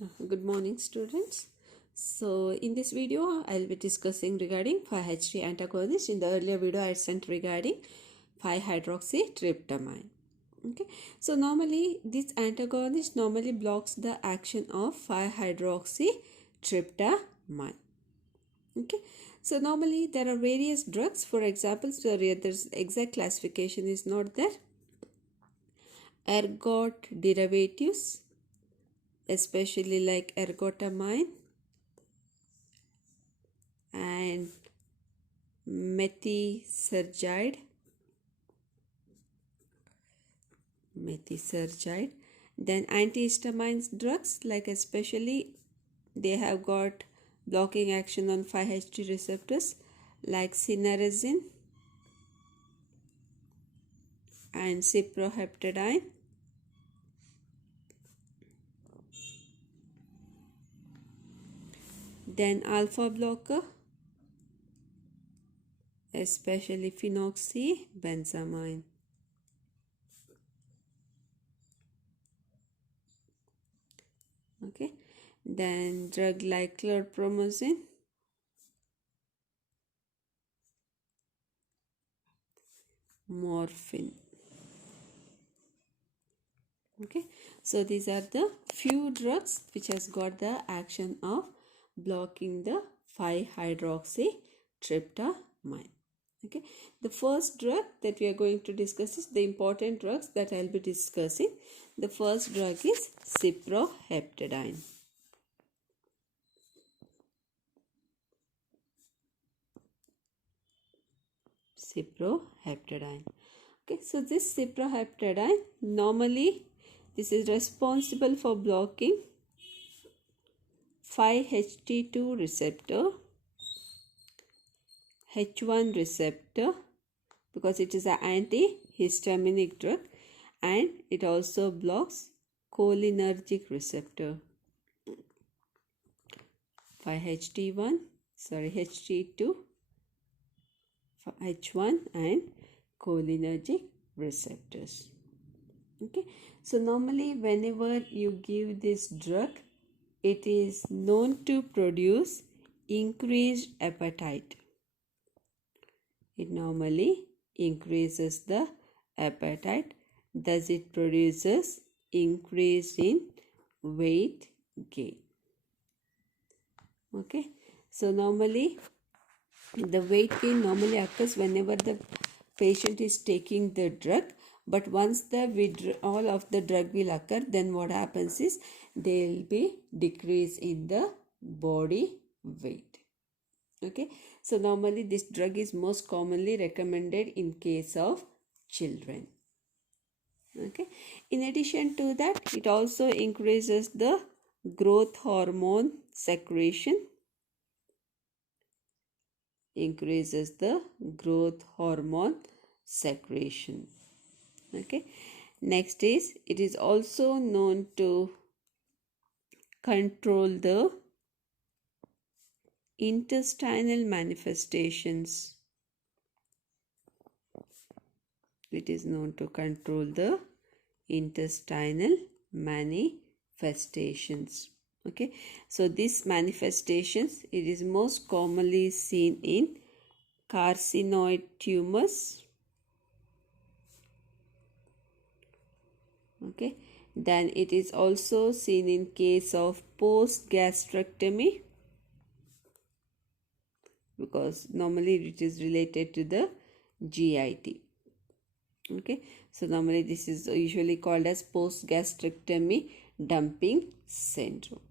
Good morning, students. So in this video I'll be discussing regarding 5-HT antagonist. In the earlier video I sent regarding 5-hydroxytryptamine. Okay, so normally this antagonist normally blocks the action of 5-hydroxytryptamine. Okay, so normally there are various drugs. For example, so there's exact classification is not there. Ergot derivatives, especially like ergotamine and Methylserazide, then antihistamines drugs, like especially they have got blocking action on 5-HT receptors like ciproheptadine and ciproheptadine. Then alpha blocker, especially phenoxybenzamine. Okay, then drug like chlorpromazine, morphine. Okay, so these are the few drugs which has got the action of blocking the 5-hydroxytryptamine. Okay, the first drug that we are going to discuss is the important drugs that I'll be discussing. The first drug is ciproheptadine. Okay, so this ciproheptadine, normally this is responsible for blocking 5-HT2 receptor, H1 receptor, because it is an antihistaminic drug, and it also blocks cholinergic receptor. 5-HT2, H1 and cholinergic receptors. Okay, so normally whenever you give this drug, it is known to produce increased appetite. It normally increases the appetite, thus it produces increase in weight gain. Okay, so normally the weight gain normally occurs whenever the patient is taking the drug, but once the withdrawal of the drug will occur, then what happens is there will be decrease in the body weight. Okay, so normally this drug is most commonly recommended in case of children. Okay, in addition to that, it also increases the growth hormone secretion. Okay, next is it is also known to control the intestinal manifestations. It is known to control the intestinal manifestations. Okay, so these manifestations, it is most commonly seen in carcinoid tumors. Okay, then it is also seen in case of post gastrectomy, because normally it is related to the GIT. Okay, so normally this is usually called as post gastrectomy dumping syndrome.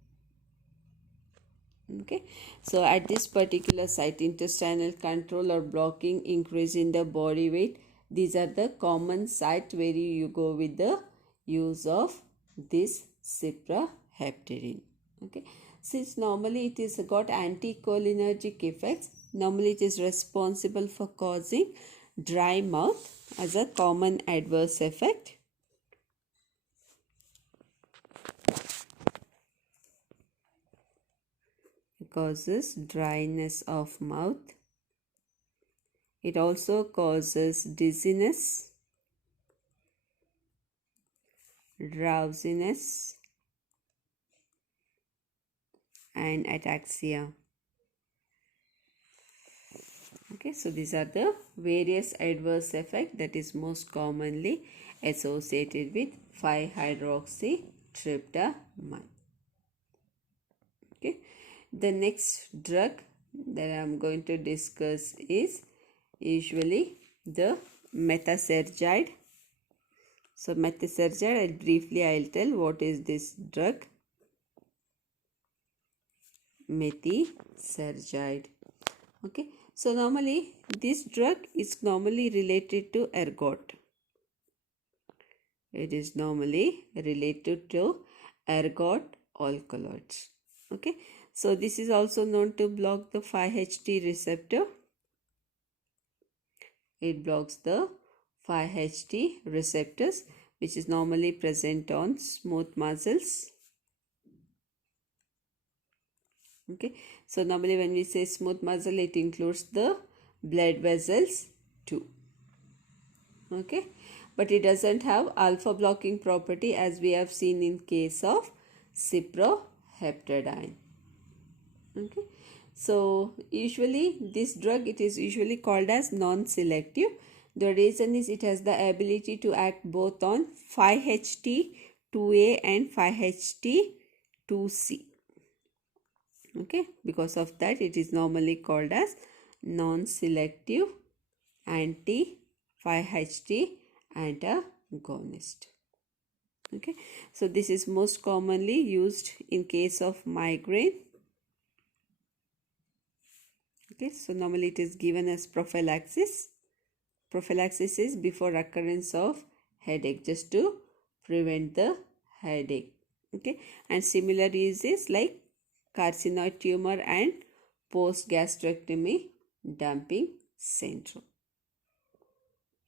Okay, so at this particular site, intestinal control or blocking, increase in the body weight, these are the common sites where you go with the use of this ciproheptadine. Okay, since normally it is got anticholinergic effects, normally it is responsible for causing dry mouth as a common adverse effect. It causes dryness of mouth. It also causes dizziness, drowsiness, and ataxia. Okay, so these are the various adverse effects that is most commonly associated with 5-hydroxytryptamine. Okay, the next drug that I am going to discuss is usually the Methylserazide. So Methylserazide, I'll tell what is this drug. Methylserazide. Okay, so normally this drug is normally related to ergot. It is normally related to ergot alkaloids. Okay, so this is also known to block the 5-HT receptor. It blocks the 5-HT receptors, which is normally present on smooth muscles. Okay, so normally when we say smooth muscle, it includes the blood vessels too. Okay, but it doesn't have alpha blocking property as we have seen in case of ciproheptadine. Okay, so usually this drug, it is usually called as non-selective. The reason is it has the ability to act both on 5-HT2A and 5-HT2C. Okay, because of that it is normally called as non-selective anti-5-HT antagonist. Okay, so this is most commonly used in case of migraine. Okay, so normally it is given as prophylaxis. Prophylaxis is before occurrence of headache, just to prevent the headache. Okay, and similar uses like carcinoid tumor and post gastrectomy dumping syndrome.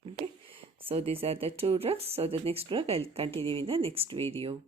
Okay, so these are the two drugs. So the next drug I'll continue in the next video.